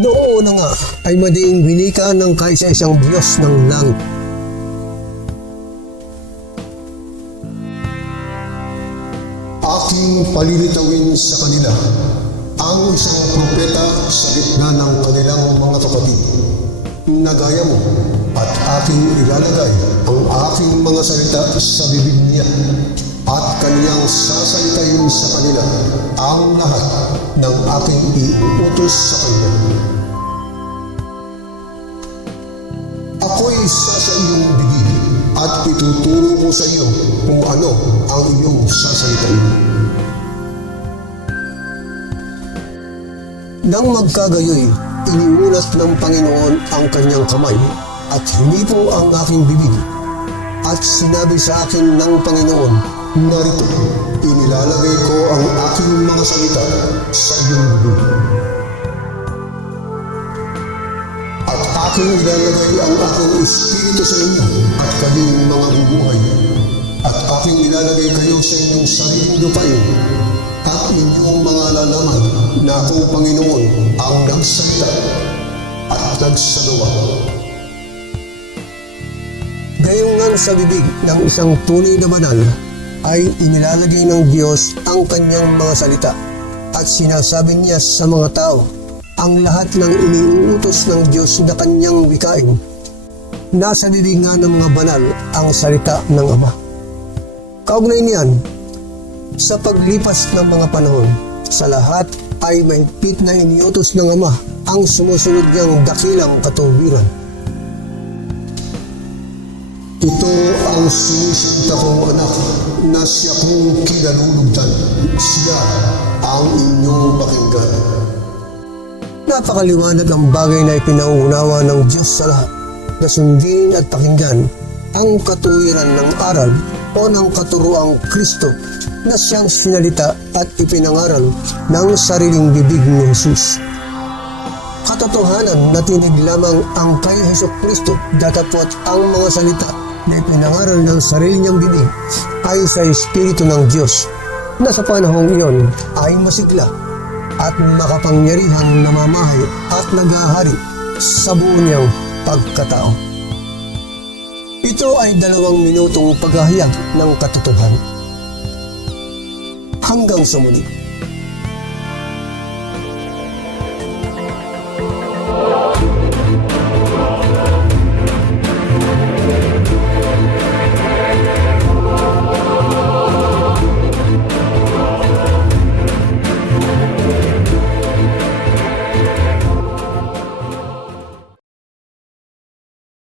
Noong una nga ay madiing winika ng kaisa-isang Diyos ng langit. Aking palilitawin sa kanila ang isang propeta sa gitna ng kanilang mga kapatid. Nagaya mo at aking ilalagay ang aking mga salita sa bibig niya at kaniyang sasalitain sa kanila ang lahat ng aking iuutos sa kanya. Ako'y isa sa iyong bibig at ituturo ko sa iyo kung ano ang iyong sasalitain. Nang magkagayoy, iniulat ng Panginoon ang kanyang kamay at hinipo ang aking bibig. At sinabi sa akin ng Panginoon, Narito, inilalagay ko ang aking mga salita sa iyong bibig. At aking ilalagay ang aking espiritu sa inyo at kayong mga bubuhay. At aking ilalagay kayo sa inyong sariling lupain. At inyong mga lalaman na ako, Panginoon, ang nagsalita at nagsagawa. Gayungan sa bibig ng isang tunay na banal ay inilalagay ng Diyos ang kanyang mga salita at sinasabi niya sa mga tao ang lahat ng iniuutos ng Diyos na kanyang wikain. Nasa bibig nga ng mga banal ang salita ng Ama. Kaugnay niyan, sa paglipas ng mga panahon, sa lahat ay mahigpit na iniutos ng Ama ang sumusunod niyang dakilang katuwiran. Ito ang sinisinta kong anak na siya kong kinalulugdan. Siya ang inyong pakinggan. Napakaliwanag ang bagay na ipinauunawa ng Diyos sa lahat na sundin at pakinggan ang katuwiran ng aral o ng katuroang Kristo na siyang sinalita at ipinangaral ng sariling bibig ni Jesus. Katotohanan na tinig lamang ang kay Heso Kristo datapot ang mga salita na ipinangaral ng sarili niyang bibig ay sa Espiritu ng Diyos na sa panahong iyon ay masigla at makapangyarihang namamahay at naghahari sa buo niyang pagkatao. Ito ay dalawang minutong paghahayag ng katotohanan. Hanggang sa muli.